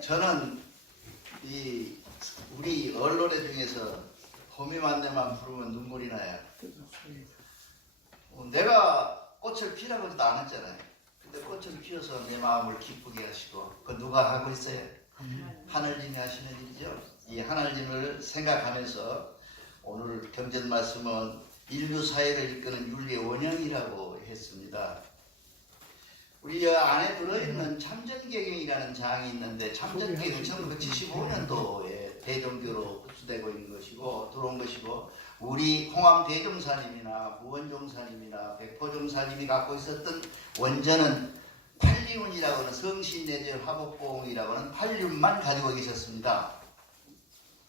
저는 우리 언론회 중에서 봄이 만나만 부르면 눈물이 나요. 내가 꽃을 피라고 해도 안 했잖아요. 근데 꽃을 피워서 내 마음을 기쁘게 하시고, 그 누가 하고 있어요? 하늘님이 하시는 일이죠. 이 하늘님을 생각하면서 오늘 경전 말씀은 인류 사회를 이끄는 윤리의 원형이라고 했습니다. 우리 안에 들어있는 참전개경이라는 장이 있는데, 참전개경은 1975년도에 대종교로 흡수되고 있는 것이고 들어온 것이고, 우리 홍암 대종사님이나 무원종사님이나 백포종사님이 갖고 있었던 원전은 팔리운이라고 하는 성신 내재 화복봉이라고 하는 팔리운만 가지고 계셨습니다.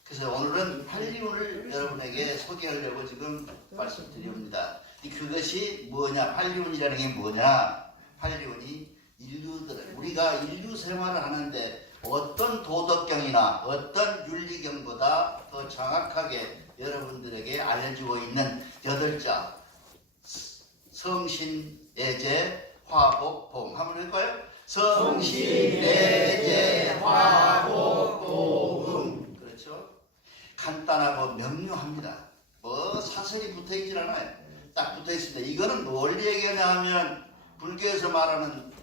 그래서 오늘은 팔리운을 여러분에게 소개하려고 지금 말씀드립니다. 그것이 뭐냐? 팔리운이라는 게 뭐냐? 팔리운이 우리가 인류 생활을 하는데 어떤 도덕경이나 어떤 윤리경보다 더 정확하게 여러분들에게 알려주고 있는 8자 성신, 예제, 화복, 봉. 한번 해볼까요? 성신, 예제, 화복, 봉. 그렇죠? 간단하고 명료합니다. 뭐 사설이 붙어있질 않아요. 딱 붙어있습니다. 이거는 뭘 얘기하냐 하면 불교에서 말하는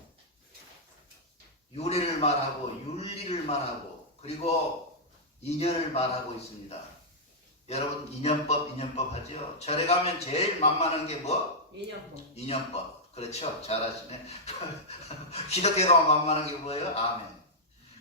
윤회를 말하고 윤리를 말하고 그리고 인연을 말하고 있습니다. 여러분 인연법 하죠. 절에 가면 제일 만만한 게 뭐? 인연법. 그렇죠. 잘하시네. 기독교 가면 만만한 게 뭐예요? 아멘.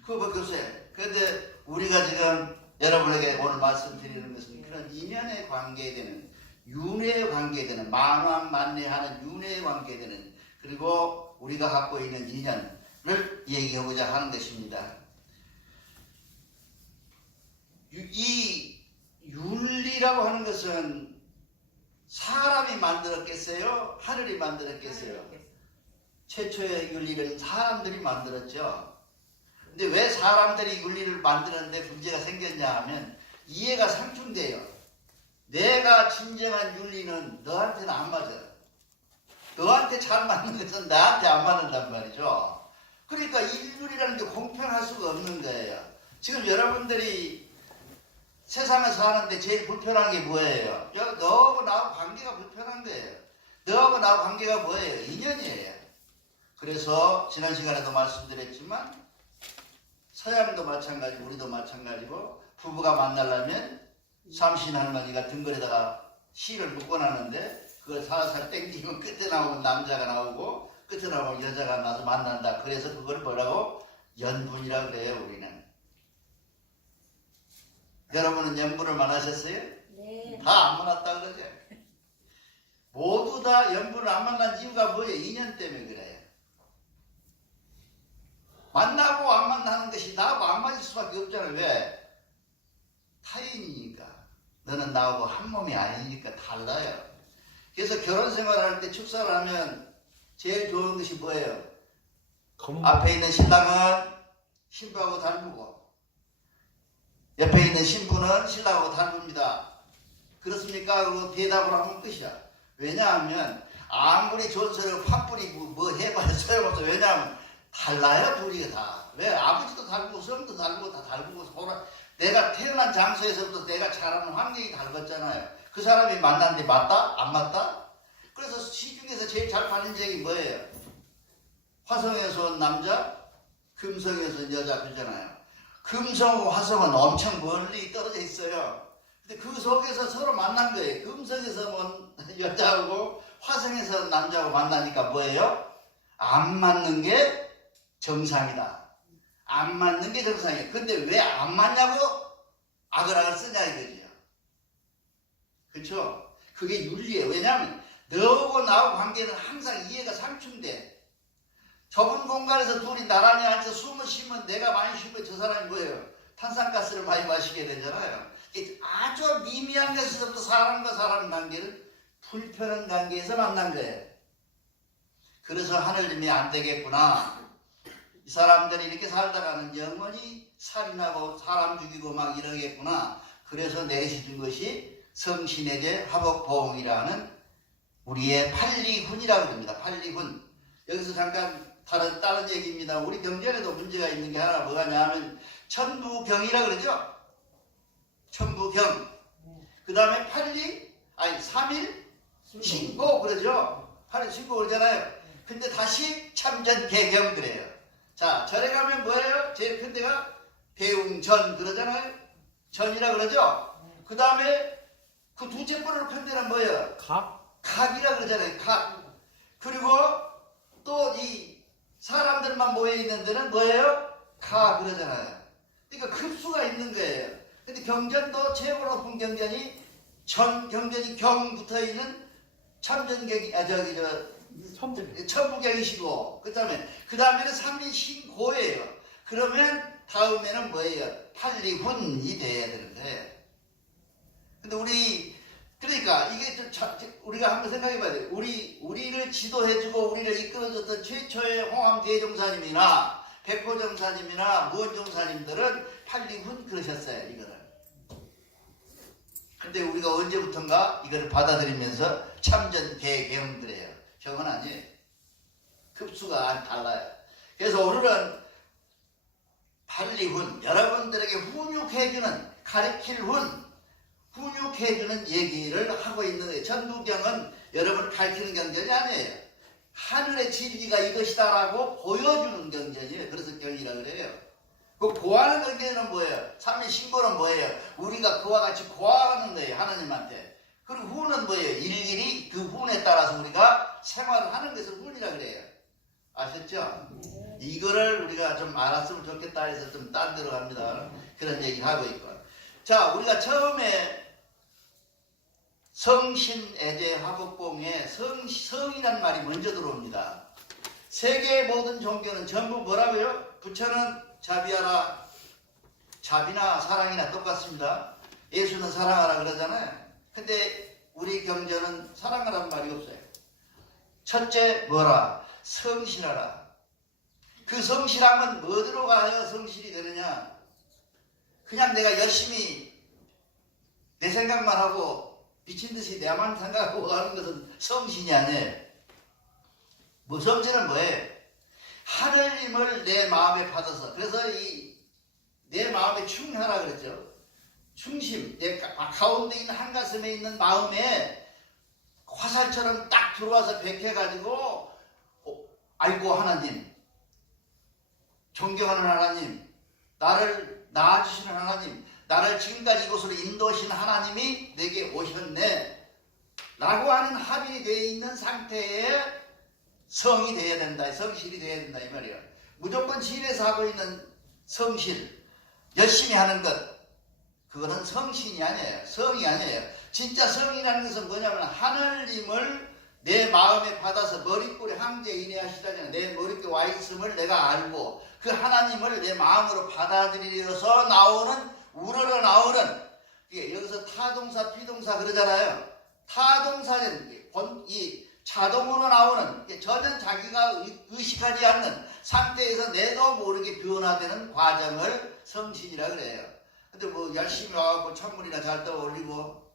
그거 교수님. 그런데 우리가 지금 여러분에게 오늘 말씀드리는 것은 그런 인연에 관계되는, 윤회에 관계되는, 만왕만내하는 윤회에 관계되는, 그리고 우리가 갖고 있는 인연을 얘기하고자 하는 것입니다. 이 윤리라고 하는 것은 사람이 만들었겠어요? 하늘이 만들었겠어요? 최초의 윤리는 사람들이 만들었죠. 근데 왜 사람들이 윤리를 만들었는데 문제가 생겼냐 하면 이해가 상충돼요. 내가 진정한 윤리는 너한테는 안 맞아. 너한테 잘 맞는 것은 나한테 안 맞는단 말이죠. 그러니까 인륜이라는 게 공평할 수가 없는 거예요. 지금 여러분들이 세상에 사는데 제일 불편한 게 뭐예요? 너하고 나하고 관계가 불편한 거예요. 너하고 나하고 관계가 뭐예요? 인연이에요. 그래서 지난 시간에도 말씀드렸지만 서양도 마찬가지고 우리도 마찬가지고 부부가 만나려면 삼신 할머니가 등골에다가 실을 묶어놨는데 그걸 살살 땡기면 끝에 나오면 남자가 나오고 끝에 나오면 여자가 나서 만난다. 그래서 그걸 뭐라고? 연분이라고 그래요. 우리는. 여러분은 연분을 만나셨어요? 네. 다 안 만났다 그러죠. 모두 다 연분을 안 만난 이유가 뭐예요? 인연 때문에 그래요. 만나고 안 만나는 것이 나하고 안 맞을 수밖에 없잖아요. 왜? 타인이니까. 너는 나하고 한 몸이 아니니까 달라요. 그래서 결혼 생활을 할 때 축사를 하면 제일 좋은 것이 뭐예요? 앞에 있는 신랑은 신부하고 닮고 옆에 있는 신부는 신랑하고 닮습니다. 그렇습니까? 그리고 대답을 하면 끝이야. 왜냐하면 아무리 좋은 소리를 팥뿌리고 뭐 해봐야 소용없어. 왜냐하면 달라요. 둘이 다. 왜? 아버지도 다르고 성도 다르고 다 다르고 서로 내가 태어난 장소에서부터 내가 자라는 환경이 다르겠잖아요. 그 사람이 만났는데 맞다? 안 맞다? 그래서 시중에서 제일 잘 파는 책이 뭐예요? 화성에서 온 남자, 금성에서 온 여자 그러잖아요. 금성과 화성은 엄청 멀리 떨어져 있어요. 근데 그 속에서 서로 만난 거예요. 금성에서 온 여자하고 화성에서 온 남자하고 만나니까 뭐예요? 안 맞는 게 정상이다. 안 맞는 게 정상이에요. 근데 왜 안 맞냐고 아그락을 쓰냐 이거죠. 그렇죠? 그게 윤리예요. 왜냐하면 너하고 나하고 관계는 항상 이해가 상충돼. 좁은 공간에서 둘이 나란히 앉아서 숨을 쉬면 내가 많이 쉬면 저 사람이 뭐예요? 탄산가스를 많이 마시게 되잖아요. 아주 미미한 것에서부터 사람과 사람 관계를 불편한 관계에서 만난 거예요. 그래서 하늘님이 안 되겠구나. 이 사람들이 이렇게 살다가는 영원히 살인하고 사람 죽이고 막 이러겠구나. 그래서 내시준 것이 성신예제 화복보응이라는 우리의 팔리훈이라고 합니다. 팔리훈. 여기서 잠깐 다른 얘기입니다. 우리 경전에도 문제가 있는 게 하나 뭐가 냐면 천부경이라 그러죠. 천부경. 그 다음에 3일 신고 그러죠. 8일 신고 그러잖아요. 근데 다시 참전개경 그래요. 자, 절에 가면 뭐예요? 제일 큰 데가 배웅전 그러잖아요. 전이라 그러죠. 그 다음에 그 두째 번으로 큰 데는 뭐예요? 각이라 그러잖아요. 각. 그리고 또 이 사람들만 모여 있는 데는 뭐예요? 가 그러잖아요. 그러니까 급수가 있는 거예요. 근데 경전도 최고로 높은 경전이 경전이 경 붙어 있는 참전경이 천부경이시고 그 다음에는 삼일신고예요. 그러면 다음에는 뭐예요? 팔리훈이 돼야 되는 거예요. 근데 그러니까 이게 우리가 한번 생각해 봐야 돼요. 우리를 지도해주고 우리를 이끌어줬던 최초의 홍암 대종사님이나 백호종사님이나 무원종사님들은 팔리훈 그러셨어요. 이거를. 근데 우리가 언제부턴가 이거를 받아들이면서 참전개경 그래요. 경은 아니에요. 급수가 달라요. 그래서 오늘은 팔리훈, 여러분들에게 훈육해주는, 가르칠 훈육해주는 얘기를 하고 있는 거예요. 천부경은 여러분을 가르치는 경전이 아니에요. 하늘의 진리가 이것이다라고 보여주는 경전이에요. 그래서 경이라고 그래요. 그 고하는 경전은 뭐예요? 삼위신고는 뭐예요? 우리가 그와 같이 고하는 거예요. 하나님한테. 그리고 훈은 뭐예요? 일일이 그 훈에 따라서 우리가 생활을 하는 것을 훈이라고 그래요. 아셨죠? 이거를 우리가 좀 알았으면 좋겠다 해서 좀 딴 데로 갑니다. 그런 얘기를 하고 있고. 자, 우리가 처음에 성신애제 화법봉에 성이라는 말이 먼저 들어옵니다. 세계의 모든 종교는 전부 뭐라고요? 부처는 자비하라. 자비나 사랑이나 똑같습니다. 예수는 사랑하라 그러잖아요. 근데 우리 경전은 사랑하라는 말이 없어요. 첫째 뭐라? 성실하라. 그 성실함은 뭐로 가야 성실이 되느냐? 그냥 내가 열심히 내 생각만 하고 미친듯이 내만 생각하고 하는 것은 성신이 아니에요. 성신은 뭐예요? 하늘님을 내 마음에 받아서, 그래서 내 마음에 충하라 그랬죠. 충심, 내 가운데 있는 한가슴에 있는 마음에 화살처럼 딱 들어와서 백해가지고 아이고 하나님, 존경하는 하나님, 나를 낳아주시는 하나님, 나를 지금까지 이곳으로 인도하신 하나님이 내게 오셨네 라고 하는 합의가 되어 있는 상태에 성이 되어야 된다, 성실이 되어야 된다 이 말이에요. 무조건 지인에서 하고 있는 성실, 열심히 하는 것, 그거는 성신이 아니에요. 성이 아니에요. 진짜 성이라는 것은 뭐냐면 하늘님을 내 마음에 받아서 머릿골에 황제 인해하시다잖아요. 내 머릿속에 와 있음을 내가 알고 그 하나님을 내 마음으로 받아들여서 우러러 나오는, 여기서 타동사 피동사 그러잖아요. 타동사는 이 자동으로 나오는, 전혀 자기가 의식하지 않는 상태에서 내도 모르게 변화되는 과정을 성신이라 그래요. 근데 뭐 열심히 와갖고 찬물이나 잘 떠올리고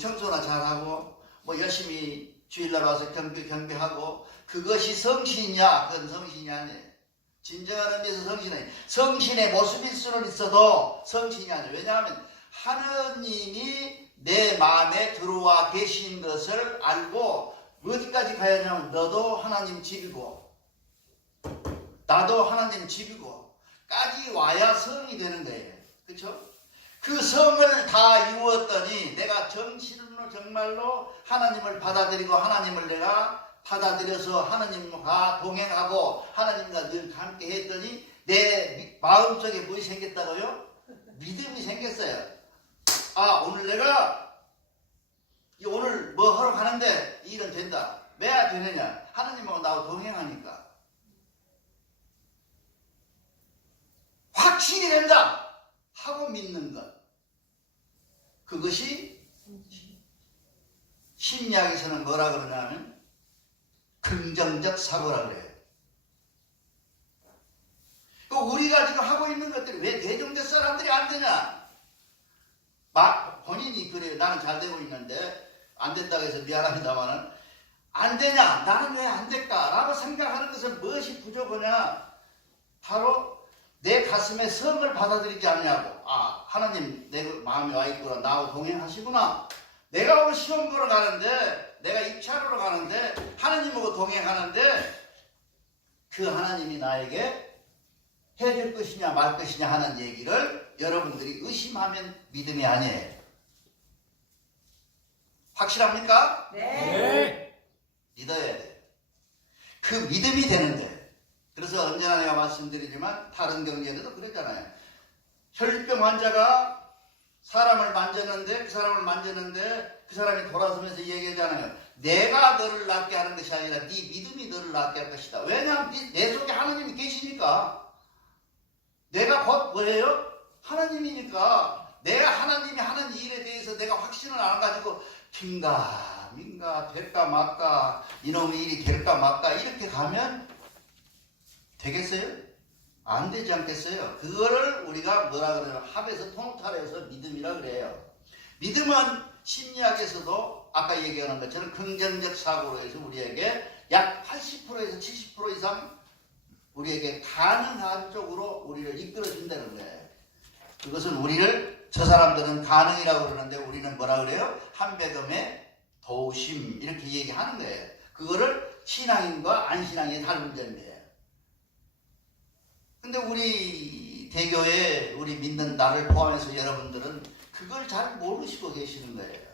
청소나 잘하고 열심히 주일날 와서 경배하고 그것이 성신이냐? 그건 성신이 아니에요. 진정한 의미에서 성신이 아니에요. 성신의 모습일 수는 있어도 성신이 아니에요. 왜냐하면 하느님이 내 마음에 들어와 계신 것을 알고 어디까지 가야 하냐면 너도 하나님 집이고 나도 하나님 집이고 까지 와야 성이 되는 거예요. 그렇죠? 그 성을 다 이루었더니 내가 정말로 하나님을 받아들이고 하나님을 내가 받아들여서 하나님과 동행하고 하나님과 늘 함께 했더니 내 마음속에 무엇이 생겼다고요? 믿음이 생겼어요. 아, 오늘 뭐 하러 가는데 이 일은 된다. 왜 되느냐? 하나님하고 나하고 동행하니까. 확실히 된다 하고 믿는 것. 그것이 심리학에서는 뭐라 그러냐면 긍정적 사고라 그래요. 우리가 지금 하고 있는 것들이 왜 대종교 사람들이 안 되냐? 본인이 그래요. 나는 잘 되고 있는데 안 된다고 해서 미안합니다만은 안 되냐? 나는 왜 안 될까? 라고 생각하는 것은 무엇이 부족하냐? 바로 내 가슴에 성을 받아들이지 않냐고. 아, 하나님 내 마음에 와 있구나. 나하고 동행하시구나. 내가 오늘 시험 보러 가는데, 내가 입찰하러 가는데, 하나님하고 동행하는데 그 하나님이 나에게 해줄 것이냐 말 것이냐 하는 얘기를 여러분들이 의심하면 믿음이 아니에요. 확실합니까? 네. 믿어야 돼요. 그 믿음이 되는데, 그래서 언제나 내가 말씀드리지만 다른 경제에도 그랬잖아요. 혈류병 환자가 사람을 만졌는데 그 사람이 돌아서면서 얘기하잖아요. 내가 너를 낫게 하는 것이 아니라 네 믿음이 너를 낫게 할 것이다. 왜냐하면 내 속에 하나님이 계시니까. 내가 곧 뭐예요? 하나님이니까. 내가 하나님이 하는 일에 대해서 내가 확신을 안 가지고 긴가 민가 될까 말까 이놈의 일이 될까 말까 이렇게 가면 되겠어요? 안 되지 않겠어요? 그거를 우리가 뭐라 그래요? 합에서 통탈해서 믿음이라 그래요. 믿음은 심리학에서도 아까 얘기하는 것처럼 긍정적 사고로 해서 우리에게 약 80%에서 70% 이상 우리에게 가능한 쪽으로 우리를 이끌어준다는 거예요. 그것은 우리를, 저 사람들은 가능이라고 그러는데 우리는 뭐라 그래요? 한배금의 도심 이렇게 얘기하는 거예요. 그거를 신앙인과 안신앙의 다른 점이에요. 근데 우리 대교에 우리 믿는 나를 포함해서 여러분들은 그걸 잘 모르시고 계시는 거예요.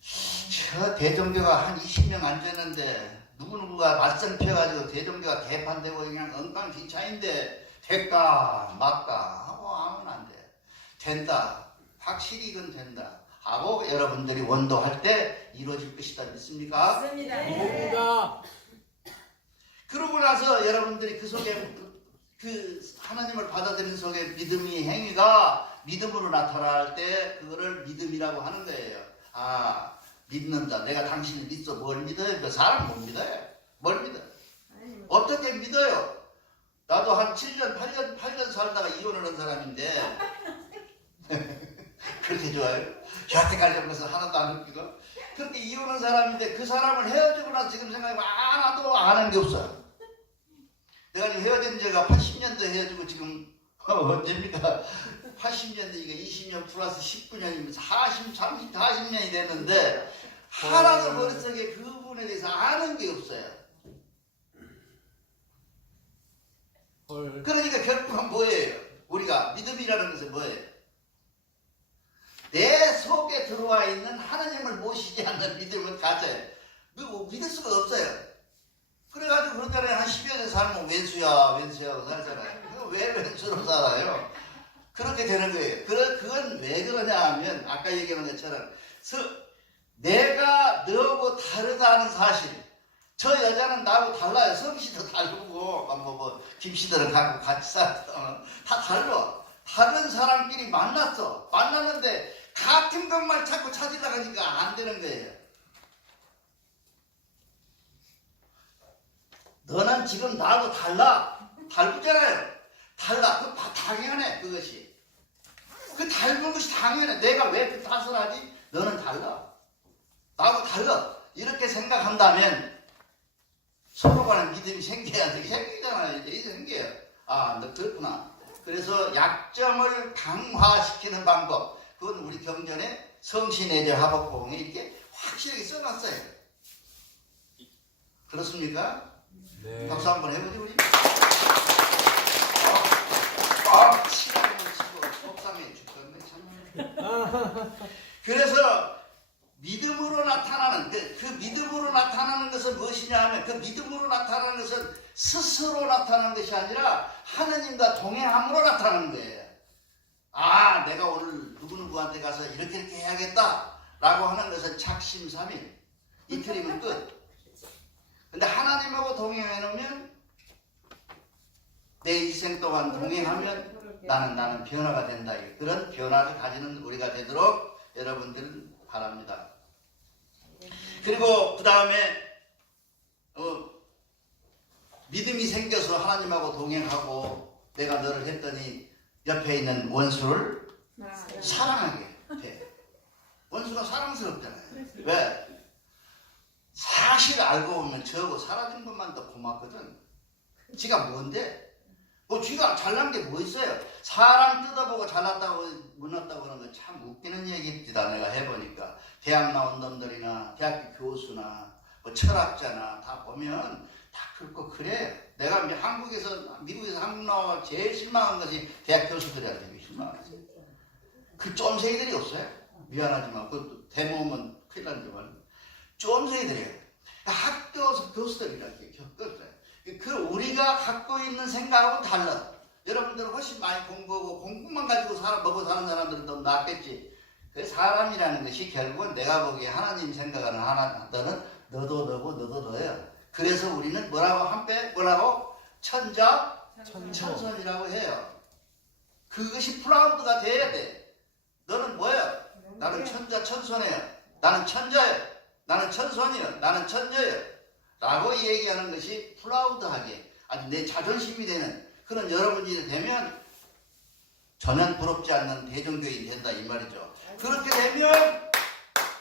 저 대종교가 한 20년 안 됐는데 누구누구가 맞선 펴가지고 대종교가 개판되고 그냥 엉망진창인데 될까 말까 하고 하면 안 돼. 된다. 확실히 이건 된다. 하고 여러분들이 원도할 때 이루어질 것이다. 믿습니까? 맞습니다. 믿습니다. 그러고 나서 여러분들이 그 속에 그 하나님을 받아들이는 속에 믿음의 행위가 믿음으로 나타날 때 그거를 믿음이라고 하는 거예요. 아, 믿는다. 내가 당신을 믿어. 뭘 믿어요? 그 사람 못 믿어요. 뭘 믿어? 어떻게 믿어요? 나도 한 7년, 8년 살다가 이혼을 한 사람인데 그렇게 좋아요? 여태까지 하면서 하나도 안 웃기고 그렇게 이혼한 사람인데 그 사람을 헤어지고 나서 지금 생각해보면 하나도 아는 게 없어요. 내가 지금 헤어진 지가 80년도 헤어지고 지금 언제입니까? 80년도니까 20년 플러스 19년이면 40년이 됐는데 하나도 머릿속에 그분에 대해서 아는 게 없어요. 그러니까 결국은 뭐예요? 우리가 믿음이라는 것은 뭐예요? 내 속에 들어와 있는 하나님을 모시지 않는 믿음을 가져요. 믿을 수가 없어요. 그래가지고 그러잖아요. 한 10여 년 살면 왼수야 하고 살잖아요. 왜 왼수로 살아요? 그렇게 되는 거예요. 그건 왜 그러냐 하면 아까 얘기한 것처럼 내가 너하고 다르다는 사실. 저 여자는 나하고 달라요. 성씨도 다르고 김씨들은 갖고 같이 살아. 다 달라. 다른 사람끼리 만났어. 만났는데 같은 것만 자꾸 찾으려고 하니까 안 되는 거예요. 너는 지금 나하고 달라. 다르잖아요. 달라. 그 당연해. 그것이. 그 닮은 것이 당연해. 내가 왜 그 탓을 하지? 너는 달라. 나하고 달라. 이렇게 생각한다면 서로 간에 믿음이 생겨야 돼. 생기잖아요. 이제 생겨요. 아, 너 그렇구나. 그래서 약점을 강화시키는 방법. 그건 우리 경전에 성신예제 화법공에 이렇게 확실하게 써놨어요. 그렇습니까? 네. 박수 한번 해보지 우리. 치라고 치고 속상해 죽겠네 참. 그래서 믿음으로 나타나는 그 믿음으로 나타나는 것은 무엇이냐 하면 그 믿음으로 나타나는 것은 스스로 나타나는 것이 아니라 하느님과 동행함으로 나타나는 거예요. 아, 내가 오늘 누구누구한테 가서 이렇게 해야겠다 라고 하는 것은 작심삼일 이틀이면 끝. 근데 하나님하고 동행해 놓으면 내 일생 동안 동행하면 나는 변화가 된다. 그런 변화를 가지는 우리가 되도록 여러분들 바랍니다. 그리고 그 다음에 믿음이 생겨서 하나님하고 동행하고 내가 너를 했더니 옆에 있는 원수를 사랑하게 돼. 원수가 사랑스럽잖아요. 왜? 사실 알고 보면 저거 사라진 것만 더 고맙거든. 지가 뭔데? 뭐 쥐가 잘난 게 뭐 있어요? 사람 뜯어보고 잘났다고 못났다고 하는 건 참 웃기는 얘기입니다. 내가 해보니까 대학 나온 놈들이나 대학교 교수나 뭐 철학자나 다 보면 다 그렇고 그래. 내가 한국에서 미국에서 한국 나와 제일 실망한 것이 대학 교수들한테 실망했어요. 그 쫌생이들이 없어요. 미안하지만 그 대모면 큰일 나지만 쫌생이들이에요. 학교 교수들이라는 게 겪었어요. 그 우리가 갖고 있는 생각하고는 달라. 여러분들은 훨씬 많이 공부하고 공부만 가지고 먹고 사는 사람들은 더 낫겠지. 그 사람이라는 것이 결국은 내가 보기에 하나님 생각하는 하나는 너도 너고 너도 너예요. 그래서 우리는 뭐라고 한배 뭐라고 천자천손이라고 해요. 그것이 프라우드가 돼야 돼. 너는 뭐야? 나는 천자천손이에요. 나는 천자예요. 나는 천손이에요. 나는 천녀예요. 라고 얘기하는 것이 프라우드하게 아주 내 자존심이 되는 그런 여러분이 되면 전혀 부럽지 않는 대종교인이 된다 이 말이죠. 그렇게 되면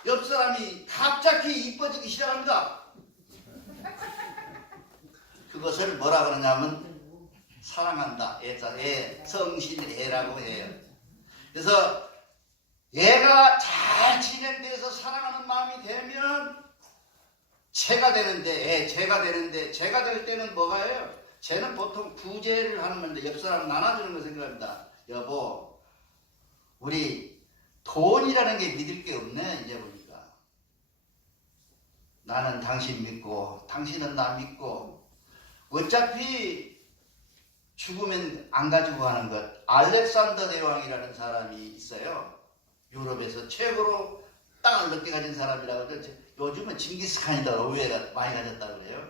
옆 사람이 갑자기 이뻐지기 시작합니다. 그것을 뭐라 그러냐면 사랑한다. 성신의 애라고 해요. 그래서 얘가 잘 진행돼서 사랑하는 마음이 되면 제가 되는데 제가 될 때는 뭐가요? 쟤는 보통 구제를 하는 건데 옆 사람 나눠주는 거 생각합니다. 여보, 우리 돈이라는 게 믿을 게 없네. 이제 보니까 나는 당신 믿고 당신은 나 믿고 어차피 죽으면 안 가지고 가는 것. 알렉산더 대왕이라는 사람이 있어요. 유럽에서 최고로 땅을 넓게 가진 사람이라고 그러죠. 요즘은 징기스칸이다 의외가 많이 가졌다고 그래요.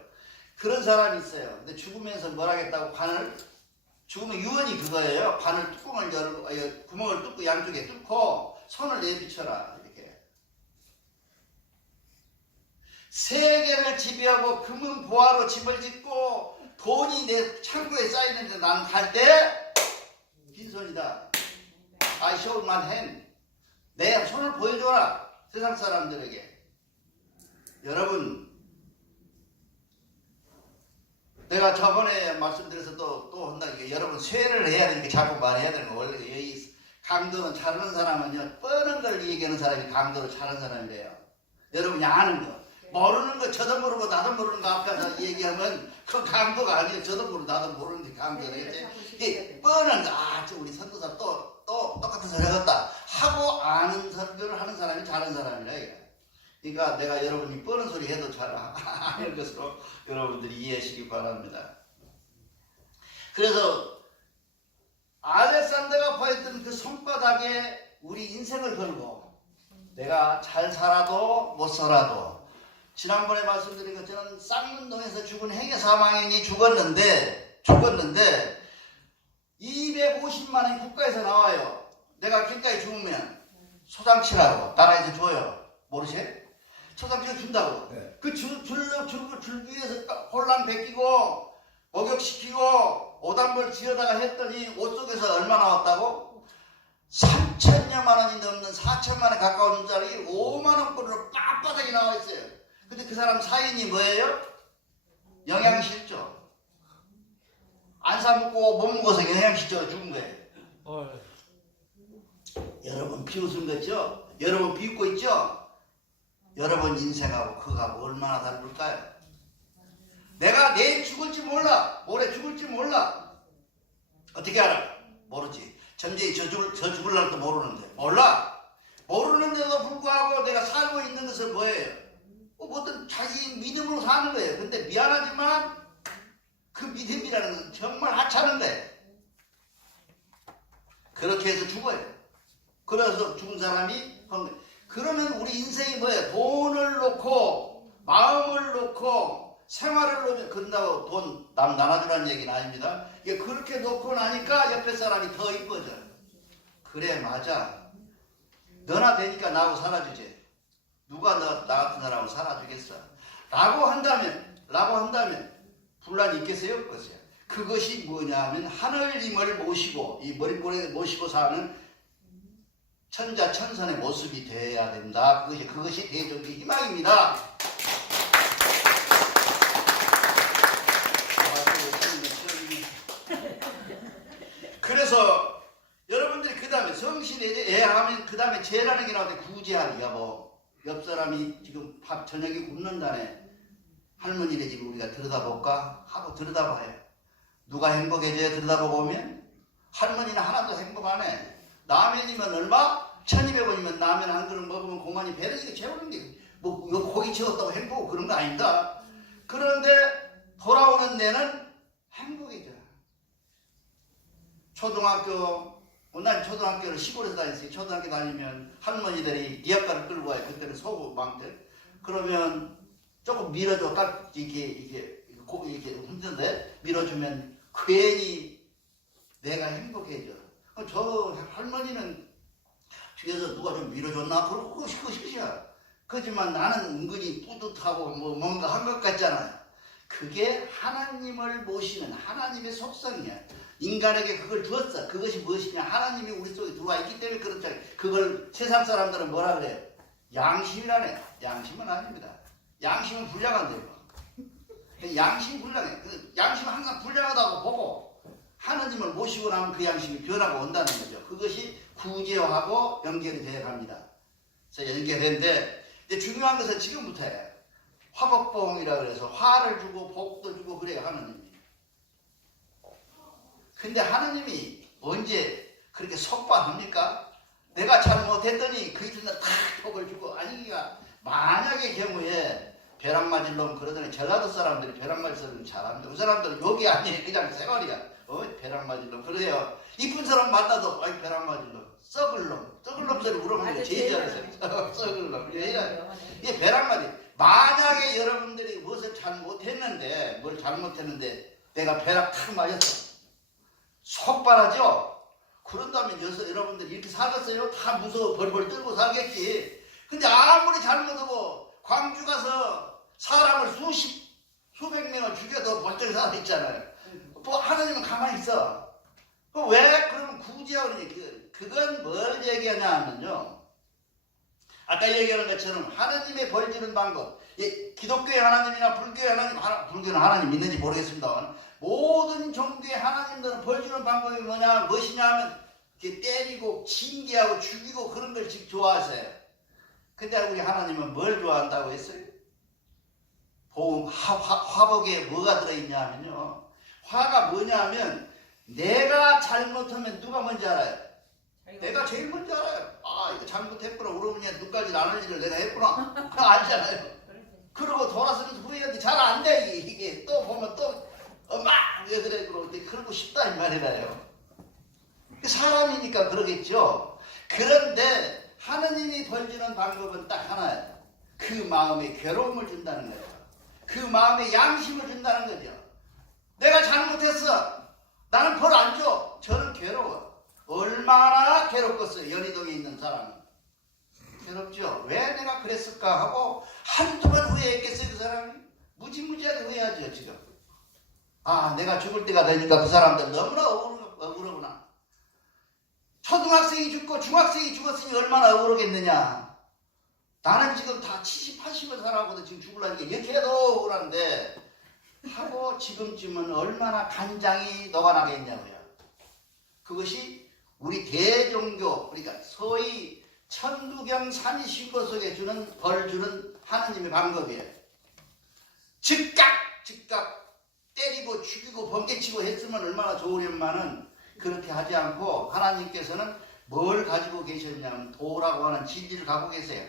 그런 사람이 있어요. 근데 죽으면서 뭘 하겠다고 관을 죽으면 유언이 그거예요. 관을 뚜껑을 열고 구멍을 뚫고 양쪽에 뚫고 손을 내비쳐라 이렇게. 세계를 지배하고 금은 보화로 집을 짓고 돈이 내 창고에 쌓이는데 나는 갈 때 빈손이다. I show my hand. 내 손을 보여줘라 세상 사람들에게. 여러분, 내가 저번에 말씀드려서 또 한다. 여러분, 쇠를 해야 되니까 자꾸 말해야 되는 거. 원래 여기 강도는 잘하는 사람은요, 뻔한 걸 얘기하는 사람이 강도를 잘하는 사람이래요. 여러분이 아는 거. 모르는 거, 저도 모르고 나도 모르는 거 앞에서 얘기하면 그 강도가 아니에요. 저도 모르고 나도 모르는데 강도가 되겠지. 이게 뻔한 거, 저 우리 선도사 또 똑같은 소리 하겠다 하고 아는 설교를 하는 사람이 잘하는 사람이라 이거. 그러니까 내가 여러분이 뻔한 소리 해도 잘 아는 것으로 여러분들이 이해하시기 바랍니다. 그래서 알렉산더가 보였던 그 손바닥에 우리 인생을 걸고 내가 잘 살아도 못 살아도 지난번에 말씀드린 것처럼 쌍문동에서 죽은 행여 사망인이 죽었는데 250만 원이 국가에서 나와요. 내가 길가에 죽으면 소장치라고 나라에서 줘요. 모르세요? 초상집을 준다고. 네. 그 줄 위에서 혼란 베끼고 목욕시키고 오단벌 지어다가 했더니 옷 속에서 얼마 나왔다고? 3천여만 원이 넘는 4천만 원에 가까운 짜리 5만 원권으로 빳빳하게 나와 있어요. 근데 그 사람 사인이 뭐예요? 영양실조. 안 사먹고 못 먹어서 영양실조가 죽은 거예요. 여러분 비웃은 거죠? 여러분 비웃고 있죠? 여러분 인생하고 그거하고 얼마나 다를까요? 내가 내일 죽을지 몰라. 모레 죽을지 몰라. 어떻게 알아? 모르지. 전쟁이 저 죽을 날도 모르는데. 몰라. 모르는데도 불구하고 내가 살고 있는 것은 뭐예요? 어떤 자기 믿음으로 사는 거예요. 근데 미안하지만 그 믿음이라는 건 정말 하찮은 거예요. 그렇게 해서 죽어요. 그래서 죽은 사람이 그러면 우리 인생이 뭐예요? 돈을 놓고 마음을 놓고 생활을 놓으면 그런다고 돈 남 나눠주라는 얘기는 아닙니다. 이게 그렇게 놓고 나니까 옆에 사람이 더 이뻐져. 그래 맞아. 너나 되니까 나하고 살아주지. 누가 나 같은 사람하고 살아주겠어. 라고 한다면 분란이 있겠어요? 없겠어요? 그것이 뭐냐면 하늘님을 모시고 이 머릿골에 모시고 사는 천자천선의 모습이 되어야 된다. 그것이 대종의 희망입니다. 그래서 여러분들이 그 다음에 성실해야 하면 그 다음에 죄라는 게 나오는데 구제하기 여보. 옆 사람이 지금 밥 저녁에 굶는다네. 할머니네 집을 우리가 들여다볼까? 하고 들여다봐요. 누가 행복해져야 들여다보면 할머니는 하나도 행복 안 해. 라면이면 얼마? 1200원이면 라면 한 그릇 먹으면 그만이 배는 채우는 게 뭐 고기 채웠다고 행복하고 그런 거 아닙니다. 그런데 돌아오는 내는 행복이죠. 초등학교, 난 초등학교를 시골에서 다녔어요. 초등학교 다니면 할머니들이 리아카를 끌고 와요. 그때는 소구망들. 그러면 조금 밀어줘. 이게 힘든데 밀어주면 괜히 내가 행복해져. 저 할머니는 뒤에서 누가 좀 밀어줬나? 그러고 싶으시야. 그렇지만 나는 은근히 뿌듯하고 뭐 뭔가 한 것 같잖아요. 그게 하나님을 모시는 하나님의 속성이야. 인간에게 그걸 주었어. 그것이 무엇이냐? 하나님이 우리 속에 들어와 있기 때문에 그렇잖아요. 그걸 세상 사람들은 뭐라 그래요? 양심이라네. 양심은 아닙니다. 양심은 불량한데요. 양심이 불량해. 양심은 항상 불량하다고 보고 하나님을 모시고 나면 그 양심이 변하고 온다는 거죠. 그것이 구제하고 연결이 되어 갑니다. 그래서 연결되는데 이제 중요한 것은 지금부터예요. 화복봉이라 그래서 화를 주고 복도 주고 그래요. 하나님이. 근데 하나님이 언제 그렇게 속박합니까? 내가 잘못했더니 그 이튿날 다 복을 주고 아니기가 만약의 경우에 벼락 맞을 놈 그러더니 전라도 사람들이 벼락 맞을 사람 잘합니다. 그 사람들은 욕이 아니에요. 그냥 생활이야. 벼락 맞을 놈 그래요. 이쁜 사람 만나도 아이 벼락 맞을 놈 썩을 놈 소리 물어보는 게 제일 잘했어요. 썩을 놈 이게 벼락 맞을 만약에 여러분들이 무엇을 잘못했는데 뭘 잘못했는데 내가 벼락 탁 맞았어. 속발하죠? 그런다면 여러분들이 이렇게 살겠어요? 다 무서워 벌벌 떨고 살겠지. 근데 아무리 잘못하고 광주 가서 사람을 수백 명을 죽여도 멀쩡히 살아있잖아요. 뭐 하나님은 가만히 있어. 왜 그러면 구제하고 그건 뭘 얘기하냐 하면요. 아까 얘기하는 것처럼 하나님의 벌 주는 방법. 기독교의 하나님이나 불교의 하나님, 불교는 하나님 믿는지 모르겠습니다. 모든 종교의 하나님들은 벌 주는 방법이 무엇이냐 하면 이렇게 때리고 징계하고 죽이고 그런 걸 지금 좋아하세요. 근데 우리 하나님은 뭘 좋아한다고 했어요? 화복에 뭐가 들어있냐 하면요. 화가 뭐냐 하면 내가 잘못하면 누가 먼저 알아요? 내가 제일 먼저 알아요. 아 이거 잘못했구나. 우리 눈까지 안 할 일을 내가 했구나. 그거 알잖아요. 그러고 돌아서면서 후회하는데 잘 안 돼. 이게 또 보면 또 엄마 왜 그래 그러고 싶다 이 말이라요. 사람이니까 그러겠죠. 그런데 하느님이 벌주는 방법은 딱 하나예요. 그 마음에 괴로움을 준다는 거예요. 그 마음에 양심을 준다는 거죠. 내가 잘못했어. 나는 벌 안 줘. 저는 괴로워. 얼마나 괴롭겠어요. 연희동에 있는 사람은. 괴롭죠. 왜 내가 그랬을까 하고 한두 번 후회했겠어요. 그 사람이. 무지무지하게 후회하죠. 지금. 아 내가 죽을 때가 되니까 그 사람들 너무나 억울하구나. 초등학생이 죽고 중학생이 죽었으니 얼마나 억울하겠느냐. 나는 지금 다 70, 80을 살아고도 지금 죽으려니까 이렇게 해도 억울한데 하고 지금쯤은 얼마나 간장이 녹아나겠냐고요. 그것이 우리 대종교 그러니까 소위 천부경 산신고 속에 주는 벌 주는 하느님의 방법이에요. 즉각 때리고 죽이고 번개치고 했으면 얼마나 좋으련만은 그렇게 하지 않고 하나님께서는 뭘 가지고 계셨냐면 도라고 하는 진리를 갖고 계세요.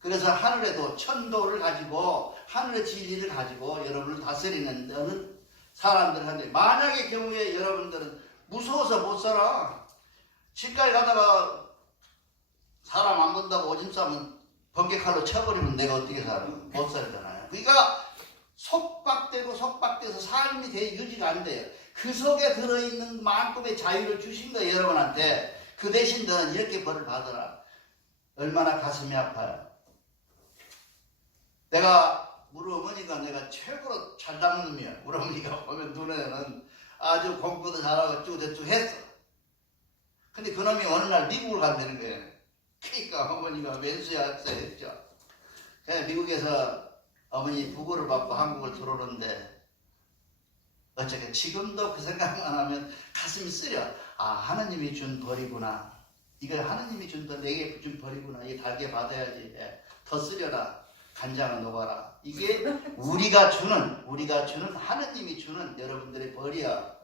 그래서 하늘에도 천도를 가지고 하늘의 진리를 가지고 여러분을 다스리는 사람들한테 만약의 경우에 여러분들은 무서워서 못 살아. 집까지 가다가 사람 안 본다고 오줌 싸면 번개칼로 쳐버리면 내가 어떻게 살아? 못 살잖아요. 그러니까 속박돼서 삶이 유지가 안 돼요. 그 속에 들어있는 만큼의 자유를 주신 거예요. 여러분한테. 그 대신 너는 이렇게 벌을 받아라. 얼마나 가슴이 아파요. 우리 어머니가 내가 최고로 잘 닦는 놈이야. 우리 어머니가 보면 눈에는 아주 공부도 잘하고 어쩌고저쩌고 했어. 근데 그놈이 어느 날 미국을 간다는 거예요. 그러니까 어머니가 왼수였어 했죠. 미국에서 어머니 부고를 받고 한국을 들어오는데 어쨌든 지금도 그 생각만 하면 가슴이 쓰려. 아, 하나님이 준 벌이구나. 이거 하나님이 준 벌, 내게 준 벌이구나. 이 달게 받아야지. 더 쓰려라. 간장을 녹아라. 이게 우리가 주는 하나님이 주는 여러분들의 벌이야.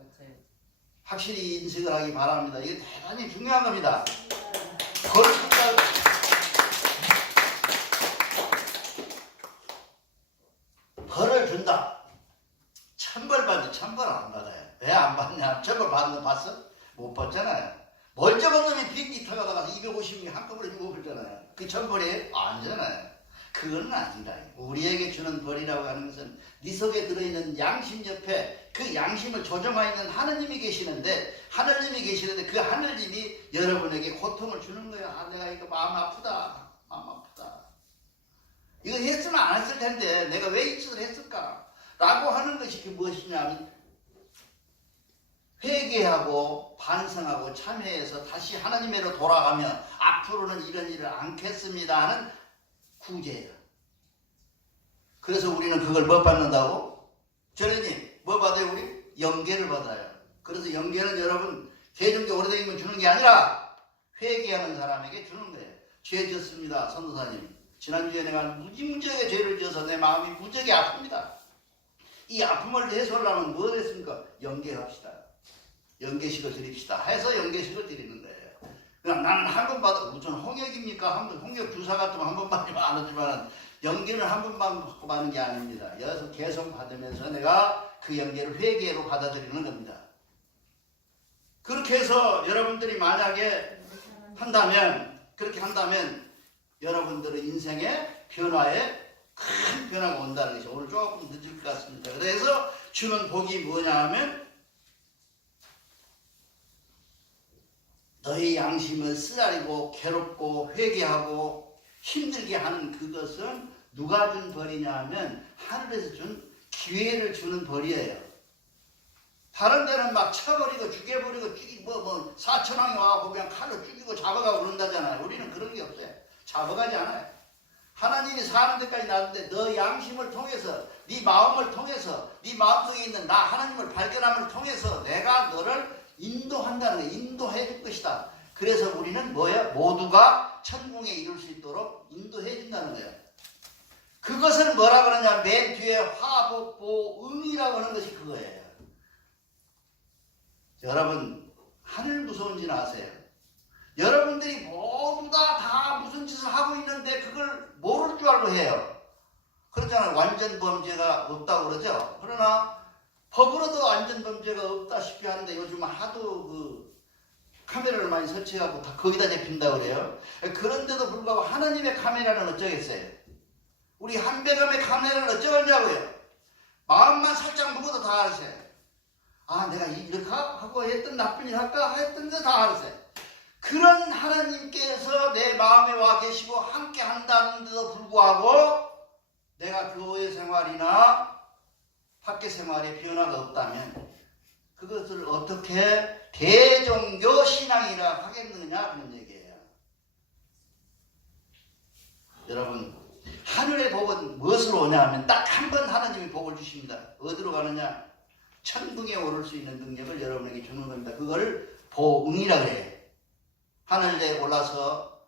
확실히 인식을 하기 바랍니다. 이게 대단히 중요한 겁니다. 벌을 준다고. 벌을 준다. 천벌 받는데 천벌 안 받아요. 왜 안 받냐? 천벌 받는 거 봤어? 못 받잖아요. 멀쩡한 놈이 비행기 타고 나가서 250명 한꺼번에 죽어버리잖아요. 그 천벌이에요? 아니잖아요. 그건 아니다. 우리에게 주는 벌이라고 하는 것은 네 속에 들어있는 양심 옆에 그 양심을 조정하고 있는 하느님이 계시는데 그 하느님이 여러분에게 고통을 주는 거야. 아, 내가 이거 마음 아프다. 이거 했으면 안 했을 텐데 내가 왜 이 짓을 했을까? 라고 하는 것이 그 무엇이냐면 회개하고 반성하고 참회해서 다시 하나님께로 돌아가며 앞으로는 이런 일을 않겠습니다 하는 구제예요. 그래서 우리는 그걸 뭐 받는다고? 전혜님 뭐 받아요? 우리? 영계를 받아요. 그래서 영계는 여러분 대중교 오래되면 주는 게 아니라 회개하는 사람에게 주는 거예요. 죄 졌습니다 선도사님. 지난주에 내가 무지무지하게 죄를 지어서 내 마음이 무지하게 아픕니다. 이 아픔을 해소하려면 뭘 했습니까? 영계합시다. 영계식을 드립시다 해서 영계식을 드리는 거예요. 그냥 나는 한 번 받아 무슨 홍역입니까? 한 번 홍역 주사 같으면 한 번 받으면 안 하지만 영계는 한 번만 받고 받는 게 아닙니다. 여기서 계속 받으면서 내가 그 영계를 회계로 받아들이는 겁니다. 그렇게 해서 여러분들이 만약에 그렇게 한다면 여러분들의 인생의 변화에 큰 변화가 온다는 것이 오늘 조금 늦을 것 같습니다. 그래서 주는 복이 뭐냐 하면 너희 양심을 쓰라리고 괴롭고 회개하고 힘들게 하는 그것은 누가 준 벌이냐 하면 하늘에서 준 기회를 주는 벌이에요. 다른 데는 막 쳐버리고 죽여버리고 죽이고 4천왕이 와서 그냥 칼로 죽이고 잡아가고 그런다잖아요. 우리는 그런 게 없어요. 잡아가지 않아요. 하나님이 사는 데까지 나는데 너 양심을 통해서 네 마음을 통해서 네 마음속에 있는 나 하나님을 발견함을 통해서 내가 너를 인도한다는 거예요. 인도해 줄 것이다. 그래서 우리는 뭐예요? 모두가 천국에 이룰 수 있도록 인도해 준다는 거예요. 그것을 뭐라 그러냐? 맨 뒤에 화복보 응이라고 하는 것이 그거예요. 여러분 하늘 무서운지는 아세요? 여러분들이 모두 다 무슨 짓을 하고 있는데 그걸 모를 줄 알고 해요. 그렇잖아요. 완전 범죄가 없다고 그러죠. 그러나 법으로도 완전 범죄가 없다시피 하는데 요즘 하도 그 카메라를 많이 설치하고 다 거기다 잡힌다고 그래요. 그런데도 불구하고 하나님의 카메라는 어쩌겠어요? 우리 한배감의 카메라는 어쩌겠냐고요? 마음만 살짝 먹어도 다 알으세요. 아, 내가 이렇게 하고 했던 나쁜 일 할까? 했던 거 다 알으세요. 그런 하나님께서 내 마음에 와 계시고 함께 한다는데도 불구하고 내가 교회 생활이나 학교 생활에 변화가 없다면 그것을 어떻게 대종교 신앙이라 하겠느냐 그런 얘기예요. 여러분 하늘의 복은 무엇으로 오냐 하면 딱 한 번 하나님이 복을 주십니다. 어디로 가느냐? 천국에 오를 수 있는 능력을 여러분에게 주는 겁니다. 그걸 보응이라 그래요. 하늘에 올라서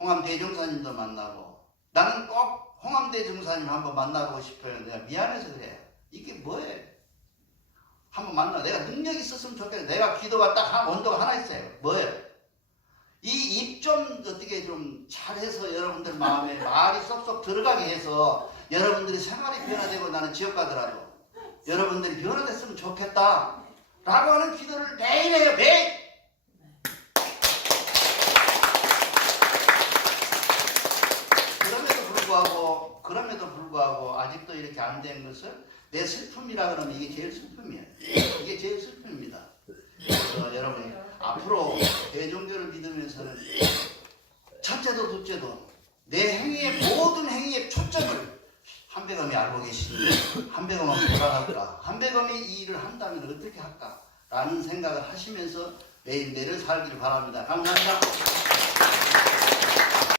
홍암대종사님도 만나고 나는 꼭 홍암대종사님 한번 만나보고 싶어요. 내가 미안해서 그래요. 이게 뭐예요? 한번 만나. 내가 능력이 있었으면 좋겠어요. 내가 기도가 딱 원도가 하나 있어요. 뭐예요? 이 입 좀 어떻게 좀 잘해서 여러분들 마음에 말이 쏙쏙 들어가게 해서 여러분들이 생활이 변화되고 나는 지옥 가더라도 여러분들이 변화됐으면 좋겠다 라고 하는 기도를 매일 해요. 매일. 그럼에도 불구하고 아직도 이렇게 안 된 것은 내 슬픔이라 그러면 이게 제일 슬픔이에요. 이게 제일 슬픔입니다. 그래서 여러분 앞으로 대종교를 믿으면서는 첫째도 둘째도 내 행위의 모든 행위의 초점을 한배검이 알고 계시니 한배검은 돌아갈까? 한배검이 이 일을 한다면 어떻게 할까? 라는 생각을 하시면서 매일매일 살기를 바랍니다. 감사합니다.